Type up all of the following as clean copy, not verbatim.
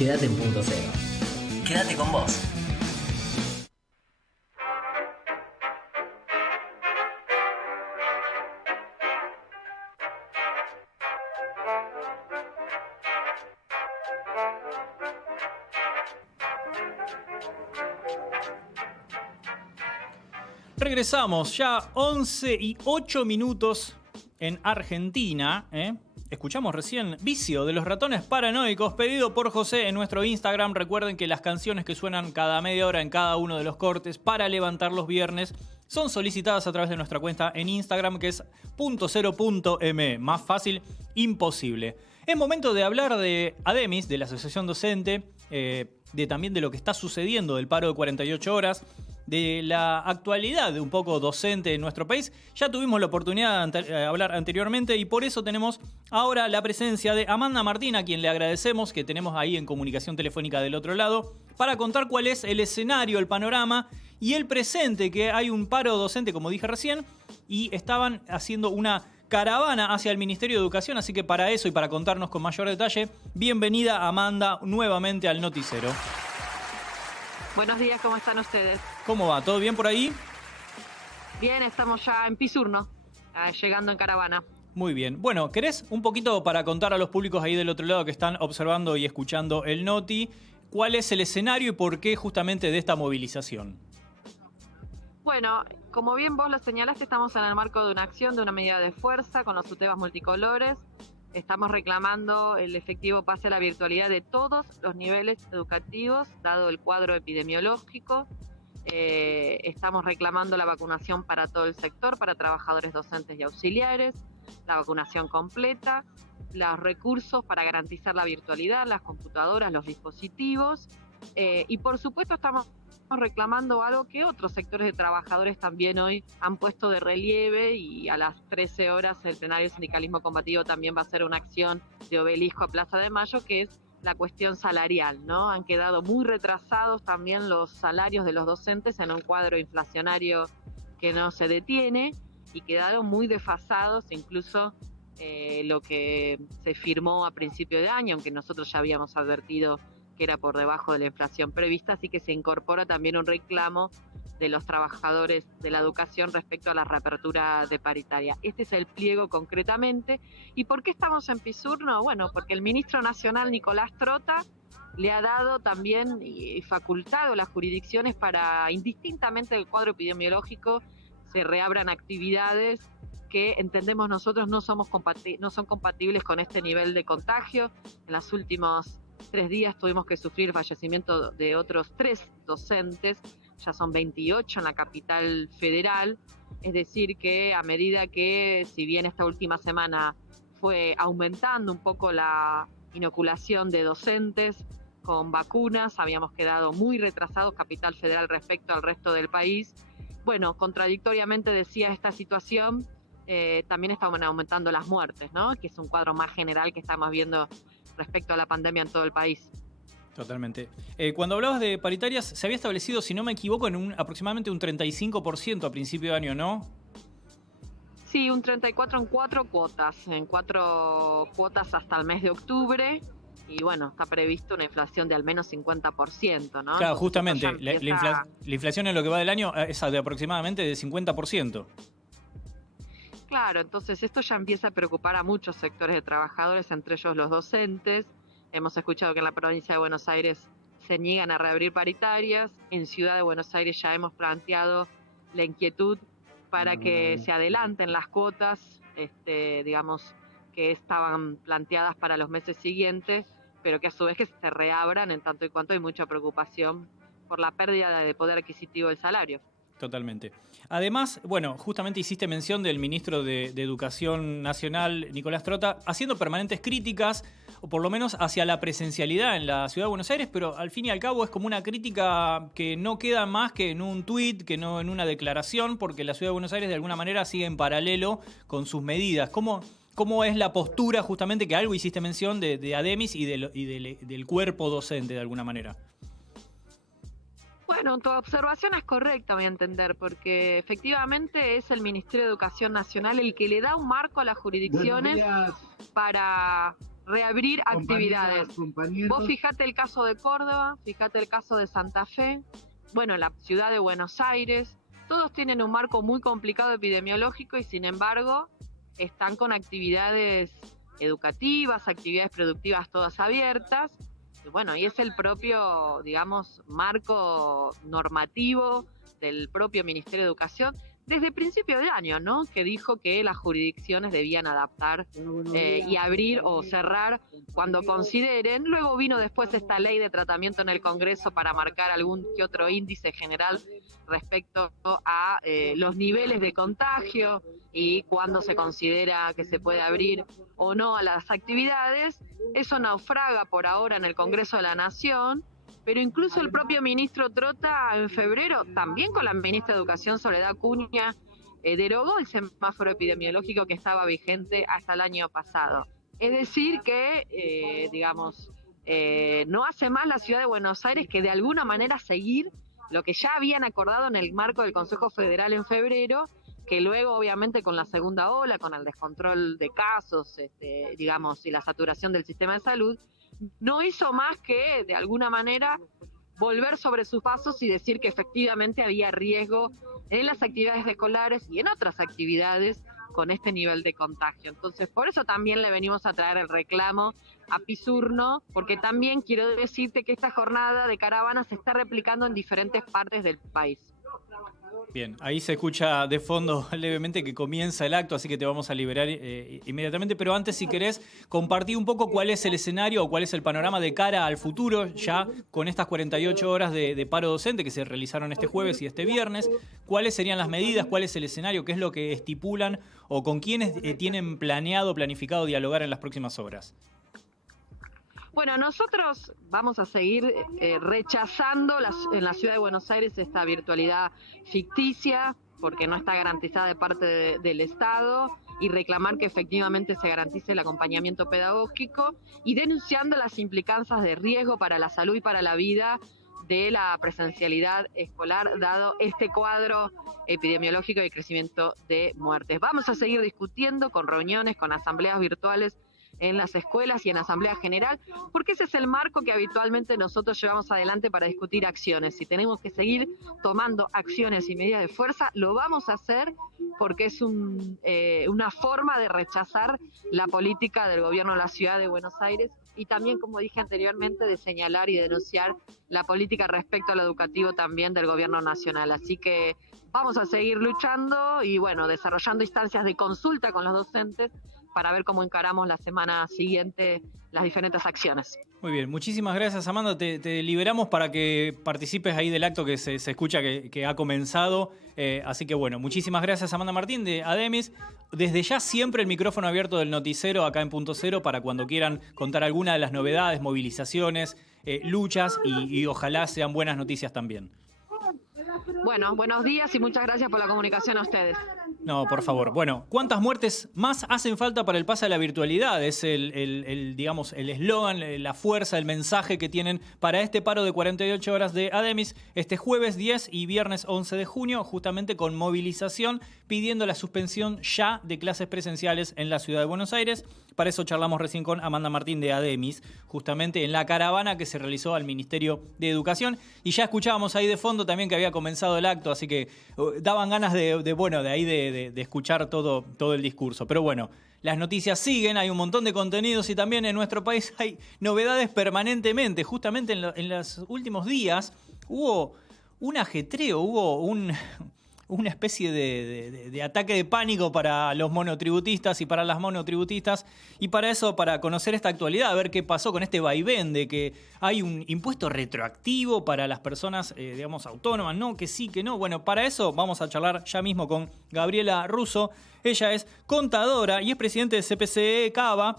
Quédate en Punto Cero. Quédate con vos. Regresamos, ya 11:08 en Argentina. Escuchamos recién Vicio de los Ratones Paranoicos, pedido por José en nuestro Instagram. Recuerden que las canciones que suenan cada media hora en cada uno de los cortes para levantar los viernes son solicitadas a través de nuestra cuenta en Instagram, que es .0.me. Más fácil, imposible. Es momento de hablar de ADEMIS, de la Asociación Docente, también de lo que está sucediendo del paro de 48 horas, de la actualidad de un poco docente en nuestro país. Ya tuvimos la oportunidad de hablar anteriormente y por eso tenemos ahora la presencia de Amanda Martín, a quien le agradecemos, que tenemos ahí en comunicación telefónica del otro lado, para contar cuál es el escenario, el panorama y el presente, que hay un paro docente, como dije recién, y estaban haciendo una caravana hacia el Ministerio de Educación, así que para eso y para contarnos con mayor detalle, bienvenida Amanda nuevamente al Noticiero. Buenos días, ¿cómo están ustedes? ¿Cómo va? ¿Todo bien por ahí? Bien, estamos ya en Pisurno, llegando en caravana. Muy bien. Bueno, ¿querés un poquito para contar a los públicos ahí del otro lado que están observando y escuchando el Noti, cuál es el escenario y por qué justamente de esta movilización? Bueno, como bien vos lo señalaste, estamos en el marco de una acción, de una medida de fuerza con los UTEBAs multicolores. Estamos reclamando el efectivo pase a la virtualidad de todos los niveles educativos, dado el cuadro epidemiológico. Estamos reclamando la vacunación para todo el sector, para trabajadores docentes y auxiliares, la vacunación completa, los recursos para garantizar la virtualidad, las computadoras, los dispositivos, y por supuesto estamos reclamando algo que otros sectores de trabajadores también hoy han puesto de relieve, y a las 13 horas el plenario de sindicalismo combativo también va a hacer una acción de obelisco a Plaza de Mayo, que es la cuestión salarial, ¿no? Han quedado muy retrasados también los salarios de los docentes en un cuadro inflacionario que no se detiene, y quedaron muy desfasados incluso lo que se firmó a principio de año, aunque nosotros ya habíamos advertido que era por debajo de la inflación prevista, así que se incorpora también un reclamo de los trabajadores de la educación respecto a la reapertura de paritaria. Este es el pliego concretamente. ¿Y por qué estamos en Pisurno? Bueno, porque el ministro nacional Nicolás Trota le ha dado también y facultado las jurisdicciones para, indistintamente del cuadro epidemiológico, se reabran actividades que entendemos nosotros no son compatibles con este nivel de contagio. En los últimos 3 días tuvimos que sufrir el fallecimiento de otros 3 docentes, ya son 28 en la capital federal, es decir que a medida que, si bien esta última semana fue aumentando un poco la inoculación de docentes con vacunas, habíamos quedado muy retrasados, capital federal, respecto al resto del país. Bueno, contradictoriamente decía esta situación, también estaban aumentando las muertes, ¿no? Que es un cuadro más general que estamos viendo respecto a la pandemia en todo el país. Totalmente. Cuando hablabas de paritarias, se había establecido, si no me equivoco, en aproximadamente un 35% a principio de año, ¿no? Sí, un 34 en 4 cuotas, hasta el mes de octubre. Y bueno, está previsto una inflación de al menos 50%, ¿no? Claro, justamente, empieza... la inflación en lo que va del año es de aproximadamente de 50%. Claro, entonces esto ya empieza a preocupar a muchos sectores de trabajadores, entre ellos los docentes. Hemos escuchado que en la provincia de Buenos Aires se niegan a reabrir paritarias. En Ciudad de Buenos Aires ya hemos planteado la inquietud para que se adelanten las cuotas, digamos, que estaban planteadas para los meses siguientes, pero que a su vez que se reabran en tanto y cuanto hay mucha preocupación por la pérdida de poder adquisitivo del salario. Totalmente. Además, bueno, justamente hiciste mención del ministro de Educación Nacional, Nicolás Trota, haciendo permanentes críticas, o por lo menos hacia la presencialidad en la Ciudad de Buenos Aires, pero al fin y al cabo es como una crítica que no queda más que en un tuit, que no en una declaración, porque la Ciudad de Buenos Aires de alguna manera sigue en paralelo con sus medidas. ¿Cómo es la postura, justamente, que algo hiciste mención de ADEMIS y del cuerpo docente de alguna manera? Bueno, tu observación es correcta, voy a entender, porque efectivamente es el Ministerio de Educación Nacional el que le da un marco a las jurisdicciones para reabrir actividades. Vos fijate el caso de Córdoba, fijate el caso de Santa Fe, bueno, la ciudad de Buenos Aires, todos tienen un marco muy complicado epidemiológico y sin embargo están con actividades educativas, actividades productivas todas abiertas. Y bueno, y es el propio, digamos, marco normativo del propio Ministerio de Educación desde principio de año, ¿no? Que dijo que las jurisdicciones debían adaptar y abrir o cerrar cuando consideren. Luego vino después esta ley de tratamiento en el Congreso para marcar algún que otro índice general respecto a los niveles de contagio y cuándo se considera que se puede abrir o no a las actividades. Eso naufraga por ahora en el Congreso de la Nación. Pero incluso el propio ministro Trota en febrero, también con la ministra de Educación Soledad Acuña, derogó el semáforo epidemiológico que estaba vigente hasta el año pasado. Es decir que, no hace más la ciudad de Buenos Aires que de alguna manera seguir lo que ya habían acordado en el marco del Consejo Federal en febrero, que luego obviamente con la segunda ola, con el descontrol de casos, y la saturación del sistema de salud, no hizo más que, de alguna manera, volver sobre sus pasos y decir que efectivamente había riesgo en las actividades escolares y en otras actividades con este nivel de contagio. Entonces, por eso también le venimos a traer el reclamo a Pisurno, porque también quiero decirte que esta jornada de caravana se está replicando en diferentes partes del país. Bien, ahí se escucha de fondo levemente que comienza el acto, así que te vamos a liberar inmediatamente. Pero antes, si querés, compartir un poco cuál es el escenario o cuál es el panorama de cara al futuro, ya con estas 48 horas de paro docente que se realizaron este jueves y este viernes. ¿Cuáles serían las medidas? ¿Cuál es el escenario? ¿Qué es lo que estipulan o con quiénes tienen planificado dialogar en las próximas horas? Bueno, nosotros vamos a seguir rechazando en la ciudad de Buenos Aires esta virtualidad ficticia, porque no está garantizada de parte del Estado, y reclamar que efectivamente se garantice el acompañamiento pedagógico y denunciando las implicancias de riesgo para la salud y para la vida de la presencialidad escolar, dado este cuadro epidemiológico y crecimiento de muertes. Vamos a seguir discutiendo con reuniones, con asambleas virtuales en las escuelas y en Asamblea General, porque ese es el marco que habitualmente nosotros llevamos adelante para discutir acciones. Si tenemos que seguir tomando acciones y medidas de fuerza, lo vamos a hacer porque es una forma de rechazar la política del gobierno de la ciudad de Buenos Aires y también, como dije anteriormente, de señalar y denunciar la política respecto a lo educativo también del gobierno nacional. Así que vamos a seguir luchando y, bueno, desarrollando instancias de consulta con los docentes para ver cómo encaramos la semana siguiente las diferentes acciones. Muy bien, muchísimas gracias, Amanda. Te liberamos para que participes ahí del acto que se escucha que ha comenzado. Así que bueno, muchísimas gracias, Amanda Martín de Ademis. Desde ya siempre el micrófono abierto del Noticiero acá en Punto Cero para cuando quieran contar alguna de las novedades, movilizaciones, luchas y ojalá sean buenas noticias también. Bueno, buenos días y muchas gracias por la comunicación a ustedes. No, por favor. Bueno, ¿cuántas muertes más hacen falta para el pase a la virtualidad? Es el eslogan, la fuerza, el mensaje que tienen para este paro de 48 horas de Ademis este jueves 10 y viernes 11 de junio, justamente con movilización pidiendo la suspensión ya de clases presenciales en la ciudad de Buenos Aires. Para eso charlamos recién con Amanda Martín de Ademis, justamente en la caravana que se realizó al Ministerio de Educación. Y ya escuchábamos ahí de fondo también que había comenzado el acto, así que daban ganas de escuchar todo el discurso. Pero bueno, las noticias siguen, hay un montón de contenidos y también en nuestro país hay novedades permanentemente. Justamente en los últimos días hubo un ajetreo, hubo una especie de ataque de pánico para los monotributistas y para las monotributistas. Y para eso, para conocer esta actualidad, a ver qué pasó con este vaivén de que hay un impuesto retroactivo para las personas, autónomas, ¿no? Que sí, que no. Bueno, para eso vamos a charlar ya mismo con Gabriela Russo. Ella es contadora y es presidente de CPCE Cava,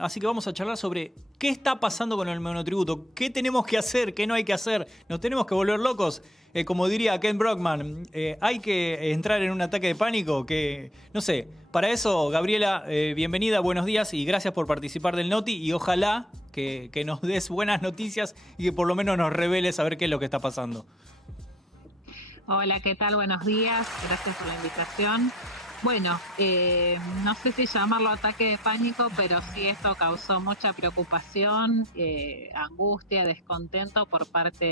así que vamos a charlar sobre qué está pasando con el monotributo, qué tenemos que hacer, qué no hay que hacer, nos tenemos que volver locos. Como diría Ken Brockman, hay que entrar en un ataque de pánico que, no sé, para eso, Gabriela, bienvenida, buenos días y gracias por participar del Noti y ojalá que nos des buenas noticias y que por lo menos nos reveles a ver qué es lo que está pasando. Hola, ¿qué tal? Buenos días, gracias por la invitación. Bueno, no sé si llamarlo ataque de pánico, pero sí esto causó mucha preocupación, angustia, descontento por parte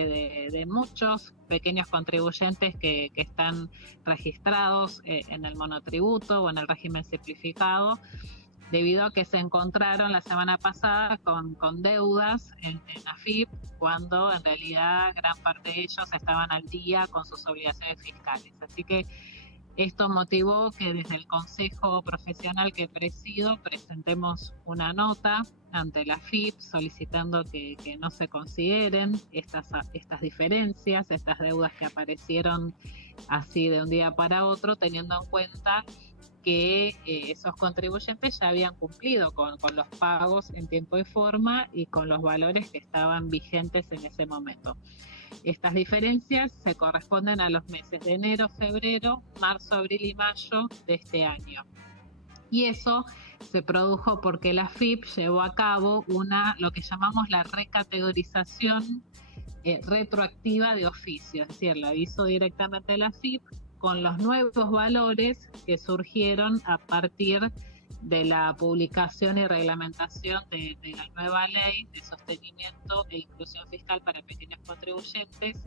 de muchos pequeños contribuyentes que están registrados en el monotributo o en el régimen simplificado, debido a que se encontraron la semana pasada con deudas en AFIP, cuando en realidad gran parte de ellos estaban al día con sus obligaciones fiscales. Así que esto motivó que desde el Consejo Profesional que presido presentemos una nota ante la AFIP solicitando que no se consideren estas diferencias, estas deudas que aparecieron así de un día para otro, teniendo en cuenta que esos contribuyentes ya habían cumplido con los pagos en tiempo y forma y con los valores que estaban vigentes en ese momento. Estas diferencias se corresponden a los meses de enero, febrero, marzo, abril y mayo de este año. Y eso se produjo porque la AFIP llevó a cabo lo que llamamos la recategorización retroactiva de oficio, es decir, la hizo directamente la AFIP con los nuevos valores que surgieron a partir de la publicación y reglamentación de la nueva ley de sostenimiento e inclusión fiscal para pequeños contribuyentes,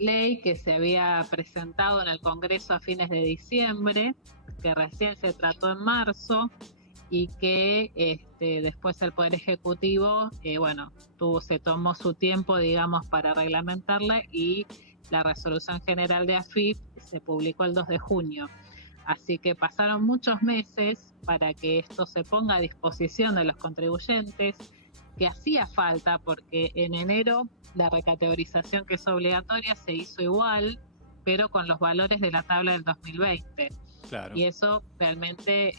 ley que se había presentado en el Congreso a fines de diciembre, que recién se trató en marzo y que después el Poder Ejecutivo se tomó su tiempo, digamos, para reglamentarla, y la resolución general de AFIP se publicó el 2 de junio. Así que pasaron muchos meses para que esto se ponga a disposición de los contribuyentes, que hacía falta porque en enero la recategorización, que es obligatoria, se hizo igual, pero con los valores de la tabla del 2020. Claro. Y eso realmente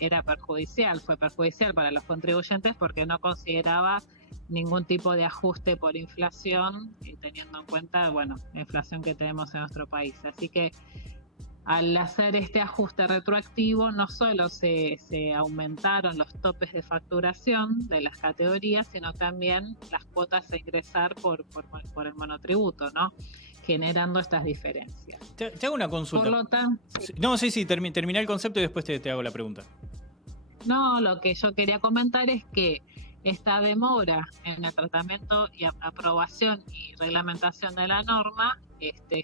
fue perjudicial para los contribuyentes porque no consideraba ningún tipo de ajuste por inflación, teniendo en cuenta, la inflación que tenemos en nuestro país. Así que al hacer este ajuste retroactivo, no solo se aumentaron los topes de facturación de las categorías, sino también las cuotas a ingresar por el monotributo, ¿no? Generando estas diferencias. Te hago una consulta. Por lo tanto, sí, terminá el concepto y después te hago la pregunta. No, lo que yo quería comentar es que esta demora en el tratamiento y aprobación y reglamentación de la norma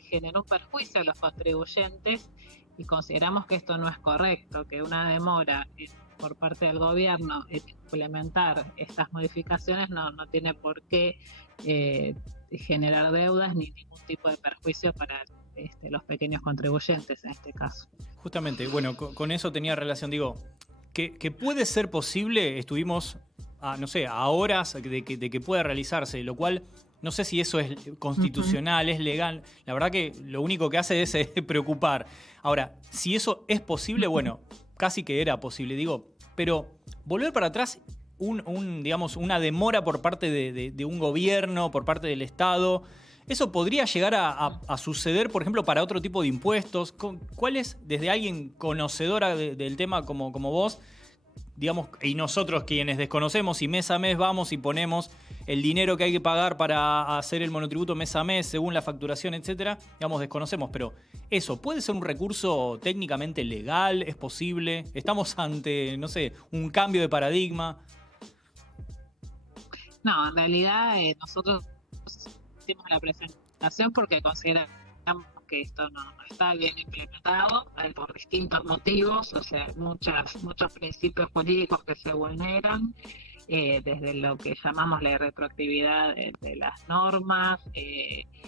generó un perjuicio a los contribuyentes, y consideramos que esto no es correcto, que una demora por parte del gobierno en implementar estas modificaciones no tiene por qué generar deudas ni ningún tipo de perjuicio para los pequeños contribuyentes en este caso. Justamente, con eso tenía relación, que puede ser posible, estuvimos a horas de que pueda realizarse, lo cual no sé si eso es constitucional, es legal. La verdad que lo único que hace es preocupar. Ahora, si eso es posible, casi que era posible, pero volver para atrás, una demora por parte de un gobierno, por parte del Estado, ¿eso podría llegar a suceder, por ejemplo, para otro tipo de impuestos? ¿Cuál es, desde alguien conocedora del tema como vos, y nosotros quienes desconocemos y mes a mes vamos y ponemos el dinero que hay que pagar para hacer el monotributo mes a mes según la facturación, etcétera, desconocemos, pero eso, ¿puede ser un recurso técnicamente legal? ¿Es posible? ¿Estamos ante, un cambio de paradigma? No, en realidad nosotros hicimos la presentación porque consideramos que esto no está bien implementado por distintos motivos, muchos principios jurídicos que se vulneran, desde lo que llamamos la retroactividad de las normas,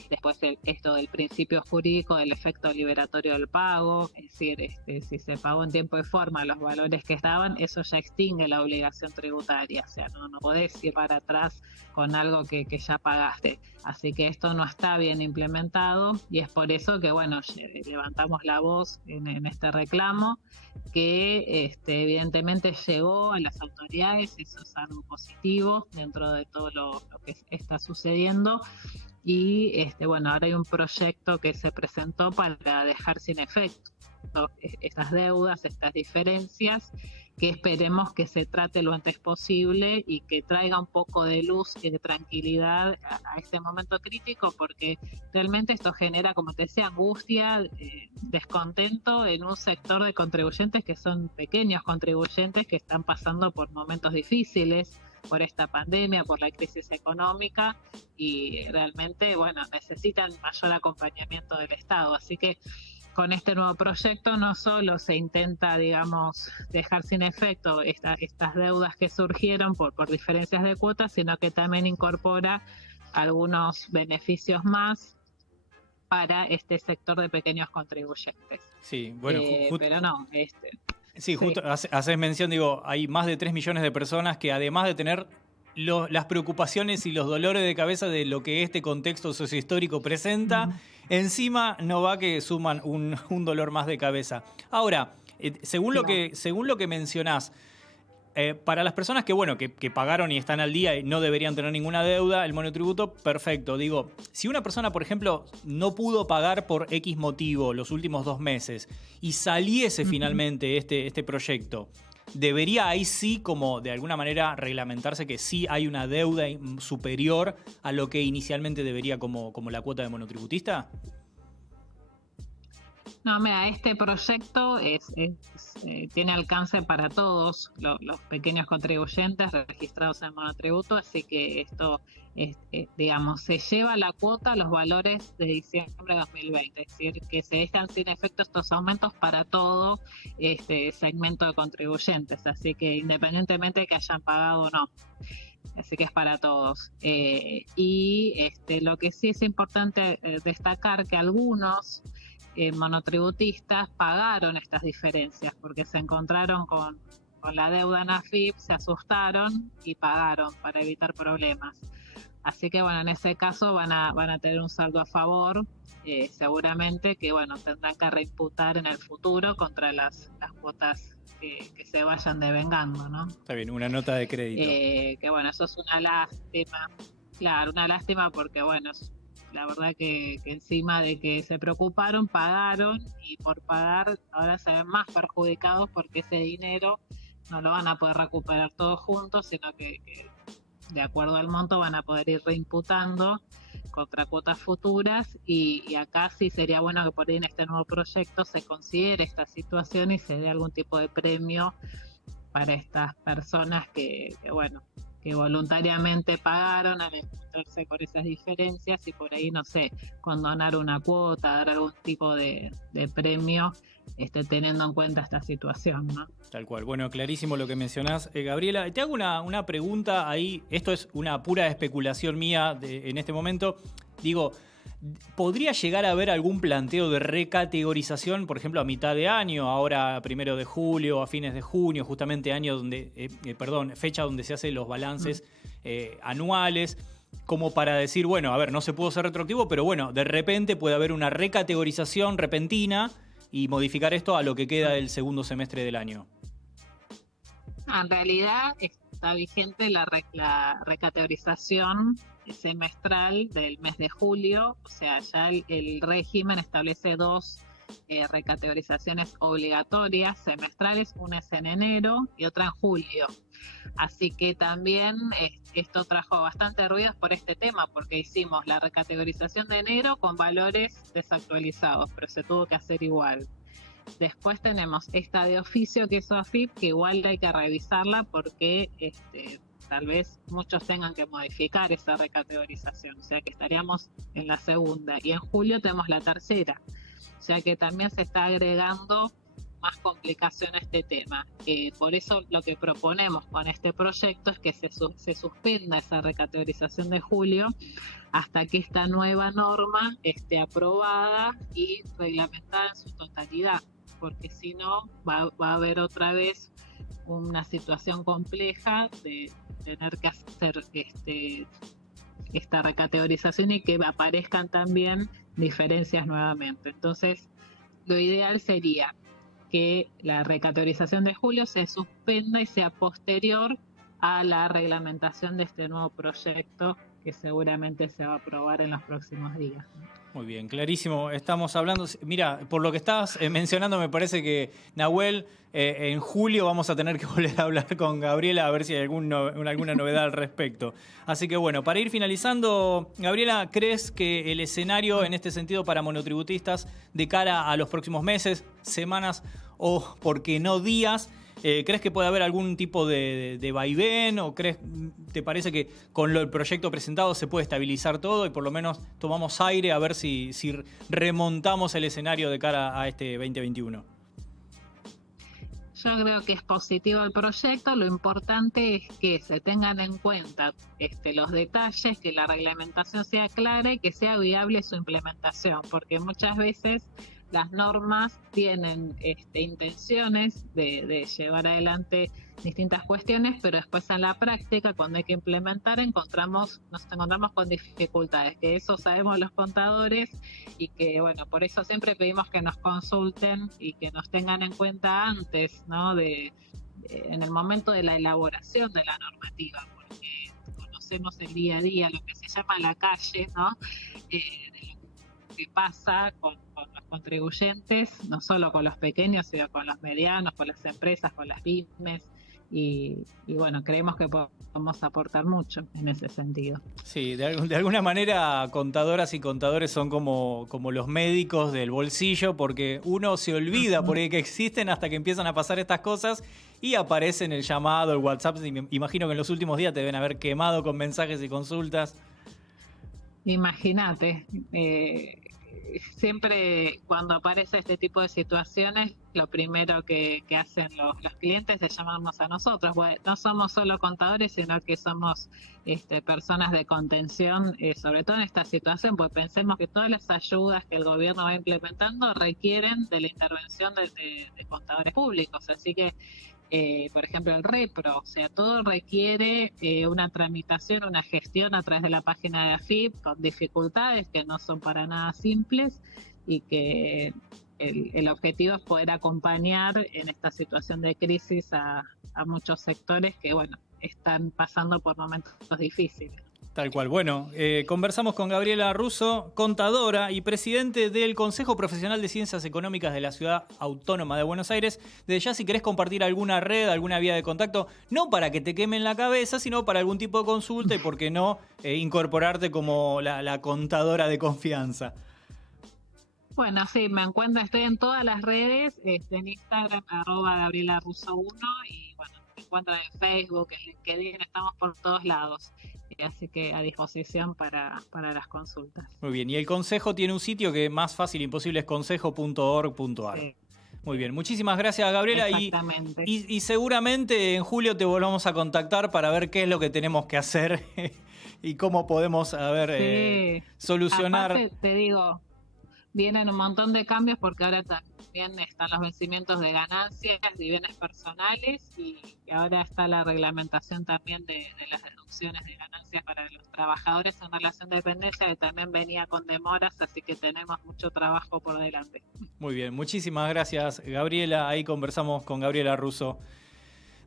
después esto del principio jurídico del efecto liberatorio del pago, es decir, si se pagó en tiempo y forma los valores que estaban, eso ya extingue la obligación tributaria, no podés ir para atrás con algo que ya pagaste. Así que esto no está bien implementado, y es por eso que levantamos la voz en este reclamo, que evidentemente llegó a las autoridades. Eso es algo positivo dentro de todo lo que está sucediendo, y ahora hay un proyecto que se presentó para dejar sin efecto estas deudas, estas diferencias, que esperemos que se trate lo antes posible y que traiga un poco de luz y de tranquilidad a este momento crítico, porque realmente esto genera, como te decía, angustia, descontento en un sector de contribuyentes que son pequeños contribuyentes que están pasando por momentos difíciles, por esta pandemia, por la crisis económica, y realmente, bueno, necesitan mayor acompañamiento del Estado. Así que con este nuevo proyecto no solo se intenta, digamos, dejar sin efecto estas deudas que surgieron por diferencias de cuotas, sino que también incorpora algunos beneficios más para este sector de pequeños contribuyentes. Sí, bueno, pero no, sí, justo haces mención, digo, hay más de 3 millones de personas que además de tener las preocupaciones y los dolores de cabeza de lo que este contexto sociohistórico presenta, encima no va que suman un dolor más de cabeza. Ahora, según lo que mencionás, para las personas que pagaron y están al día y no deberían tener ninguna deuda, el monotributo, perfecto. Digo, si una persona, por ejemplo, no pudo pagar por X motivo los últimos 2 meses y saliese finalmente este proyecto, ¿debería ahí sí como de alguna manera reglamentarse que sí hay una deuda superior a lo que inicialmente debería como la cuota de monotributista? No, mira, este proyecto tiene alcance para todos los pequeños contribuyentes registrados en monotributo, así que esto, digamos, se lleva la cuota a los valores de diciembre de 2020, es decir, que se dejan sin efecto estos aumentos para todo este segmento de contribuyentes, así que independientemente de que hayan pagado o no. Así que es para todos. Y lo que sí es importante destacar que algunos monotributistas pagaron estas diferencias porque se encontraron con la deuda en AFIP, se asustaron y pagaron para evitar problemas. Así que bueno, en ese caso van a tener un saldo a favor, seguramente que bueno, tendrán que reimputar en el futuro contra las cuotas que se vayan devengando, ¿no? Está bien, una nota de crédito. Que bueno, eso es una lástima, claro, una lástima porque bueno, la verdad que encima de que se preocuparon, pagaron, y por pagar ahora se ven más perjudicados porque ese dinero no lo van a poder recuperar todos juntos, sino que de acuerdo al monto van a poder ir reimputando contra cuotas futuras, y acá sí sería bueno que por ahí en este nuevo proyecto se considere esta situación y se dé algún tipo de premio para estas personas que voluntariamente pagaron al encontrarse con esas diferencias, y por ahí, no sé, condonar una cuota, dar algún tipo de premio, teniendo en cuenta esta situación, ¿no? Tal cual. Bueno, clarísimo lo que mencionás. Gabriela, te hago una pregunta ahí. Esto es una pura especulación mía en este momento. Digo, ¿podría llegar a haber algún planteo de recategorización, por ejemplo, a mitad de año, ahora 1 de julio, a fines de junio, justamente año fecha donde se hacen los balances anuales, como para decir, bueno, a ver, no se pudo ser retroactivo, pero bueno, de repente puede haber una recategorización repentina y modificar esto a lo que queda del segundo semestre del año? En realidad está vigente la recategorización semestral del mes de julio, o sea, ya el régimen establece 2 recategorizaciones obligatorias semestrales, una es en enero y otra en julio. Así que también esto trajo bastante ruidos por este tema, porque hicimos la recategorización de enero con valores desactualizados, pero se tuvo que hacer igual. Después tenemos esta de oficio, que es AFIP, que igual hay que revisarla porque tal vez muchos tengan que modificar esa recategorización, o sea que estaríamos en la segunda, y en julio tenemos la tercera, o sea que también se está agregando más complicación a este tema. Por eso lo que proponemos con este proyecto es que se suspenda esa recategorización de julio hasta que esta nueva norma esté aprobada y reglamentada en su totalidad, porque si no va a haber otra vez una situación compleja de tener que hacer esta recategorización y que aparezcan también diferencias nuevamente. Entonces, lo ideal sería que la recategorización de julio se suspenda y sea posterior a la reglamentación de este nuevo proyecto que seguramente se va a aprobar en los próximos días. Muy bien, clarísimo. Estamos hablando... Mira, por lo que estás mencionando, me parece que, Nahuel, en julio vamos a tener que volver a hablar con Gabriela a ver si hay alguna novedad al respecto. Así que bueno, para ir finalizando, Gabriela, ¿crees que el escenario en este sentido para monotributistas de cara a los próximos meses, semanas o, por qué no, días... ¿crees que puede haber algún tipo de vaivén o te parece que con el proyecto presentado se puede estabilizar todo y por lo menos tomamos aire a ver si remontamos el escenario de cara a este 2021? Yo creo que es positivo el proyecto, lo importante es que se tengan en cuenta los detalles, que la reglamentación sea clara y que sea viable su implementación, porque muchas veces las normas tienen intenciones de llevar adelante distintas cuestiones, pero después en la práctica, cuando hay que implementar, nos encontramos con dificultades, que eso sabemos los contadores y que, bueno, por eso siempre pedimos que nos consulten y que nos tengan en cuenta antes, ¿no? En el momento de la elaboración de la normativa, porque conocemos el día a día, lo que se llama la calle, ¿no? Que pasa con los contribuyentes, no solo con los pequeños, sino con los medianos, con las empresas, con las pymes, y bueno, creemos que podemos aportar mucho en ese sentido. Sí, de alguna manera contadoras y contadores son como los médicos del bolsillo, porque uno se olvida por ahí que existen hasta que empiezan a pasar estas cosas y aparecen el llamado, el WhatsApp. Y me imagino que en los últimos días te deben haber quemado con mensajes y consultas. Imagínate, siempre cuando aparece este tipo de situaciones, lo primero que hacen los clientes es llamarnos a nosotros. Bueno, no somos solo contadores, sino que somos personas de contención, sobre todo en esta situación, porque pensemos que todas las ayudas que el gobierno va implementando requieren de la intervención de contadores públicos. Así que, por ejemplo, el repro, o sea, todo requiere una tramitación, una gestión a través de la página de AFIP con dificultades que no son para nada simples y que el objetivo es poder acompañar en esta situación de crisis a muchos sectores que, bueno, están pasando por momentos difíciles. Tal cual. Bueno, conversamos con Gabriela Russo, contadora y presidente del Consejo Profesional de Ciencias Económicas de la Ciudad Autónoma de Buenos Aires. Desde ya, si querés compartir alguna red, alguna vía de contacto, no para que te quemen la cabeza, sino para algún tipo de consulta y, por qué no, incorporarte como la contadora de confianza. Bueno, sí, estoy en todas las redes, en Instagram, @GabrielaRusso1, y bueno, me encuentran en Facebook, en LinkedIn, estamos por todos lados. Así que a disposición para las consultas. Muy bien, y el Consejo tiene un sitio que más fácil imposible es consejo.org.ar. Sí. Muy bien, muchísimas gracias, Gabriela. Exactamente. Y seguramente en julio te volvamos a contactar para ver qué es lo que tenemos que hacer y cómo podemos solucionar. Aparte, te digo, vienen un montón de cambios porque ahora también están los vencimientos de ganancias y bienes personales y ahora está la reglamentación también de las deducciones de ganancias para los trabajadores en relación de dependencia, que también venía con demoras, así que tenemos mucho trabajo por delante. Muy bien, muchísimas gracias, Gabriela. Ahí conversamos con Gabriela Russo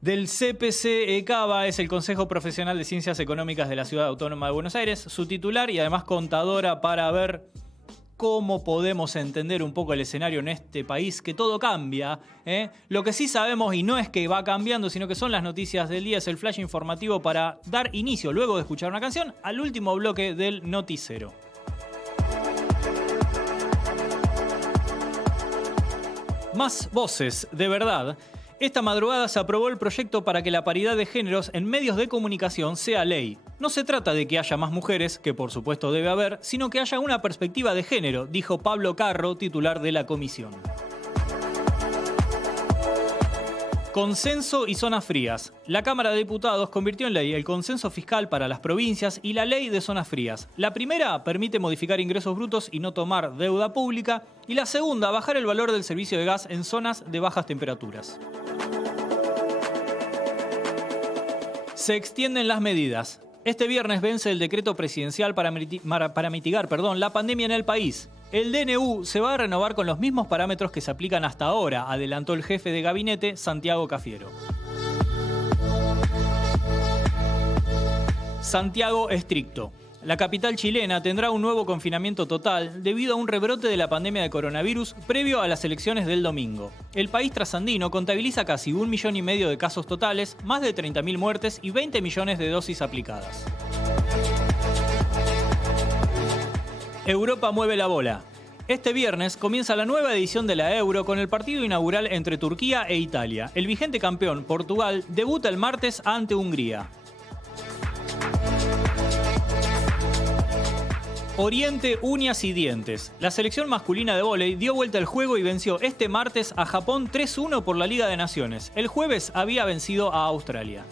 del CPC ECABA, es el Consejo Profesional de Ciencias Económicas de la Ciudad Autónoma de Buenos Aires, su titular y además contadora, para ver cómo podemos entender un poco el escenario en este país, que todo cambia. Lo que sí sabemos, y no es que va cambiando, sino que son las noticias del día, es el flash informativo para dar inicio, luego de escuchar una canción, al último bloque del noticiero. Más voces, de verdad. Esta madrugada se aprobó el proyecto para que la paridad de géneros en medios de comunicación sea ley. No se trata de que haya más mujeres, que por supuesto debe haber, sino que haya una perspectiva de género, dijo Pablo Carro, titular de la comisión. Consenso y zonas frías. La Cámara de Diputados convirtió en ley el consenso fiscal para las provincias y la ley de zonas frías. La primera permite modificar ingresos brutos y no tomar deuda pública, y la segunda, bajar el valor del servicio de gas en zonas de bajas temperaturas. Se extienden las medidas. Este viernes vence el decreto presidencial para mitigar la pandemia en el país. El DNU se va a renovar con los mismos parámetros que se aplican hasta ahora, adelantó el jefe de gabinete, Santiago Cafiero. Santiago estricto. La capital chilena tendrá un nuevo confinamiento total debido a un rebrote de la pandemia de coronavirus previo a las elecciones del domingo. El país trasandino contabiliza casi 1,5 millones de casos totales, más de 30.000 muertes y 20 millones de dosis aplicadas. Europa mueve la bola. Este viernes comienza la nueva edición de la Euro con el partido inaugural entre Turquía e Italia. El vigente campeón, Portugal, debuta el martes ante Hungría. Oriente, uñas y dientes. La selección masculina de vóley dio vuelta al juego y venció este martes a Japón 3-1 por la Liga de Naciones. El jueves había vencido a Australia.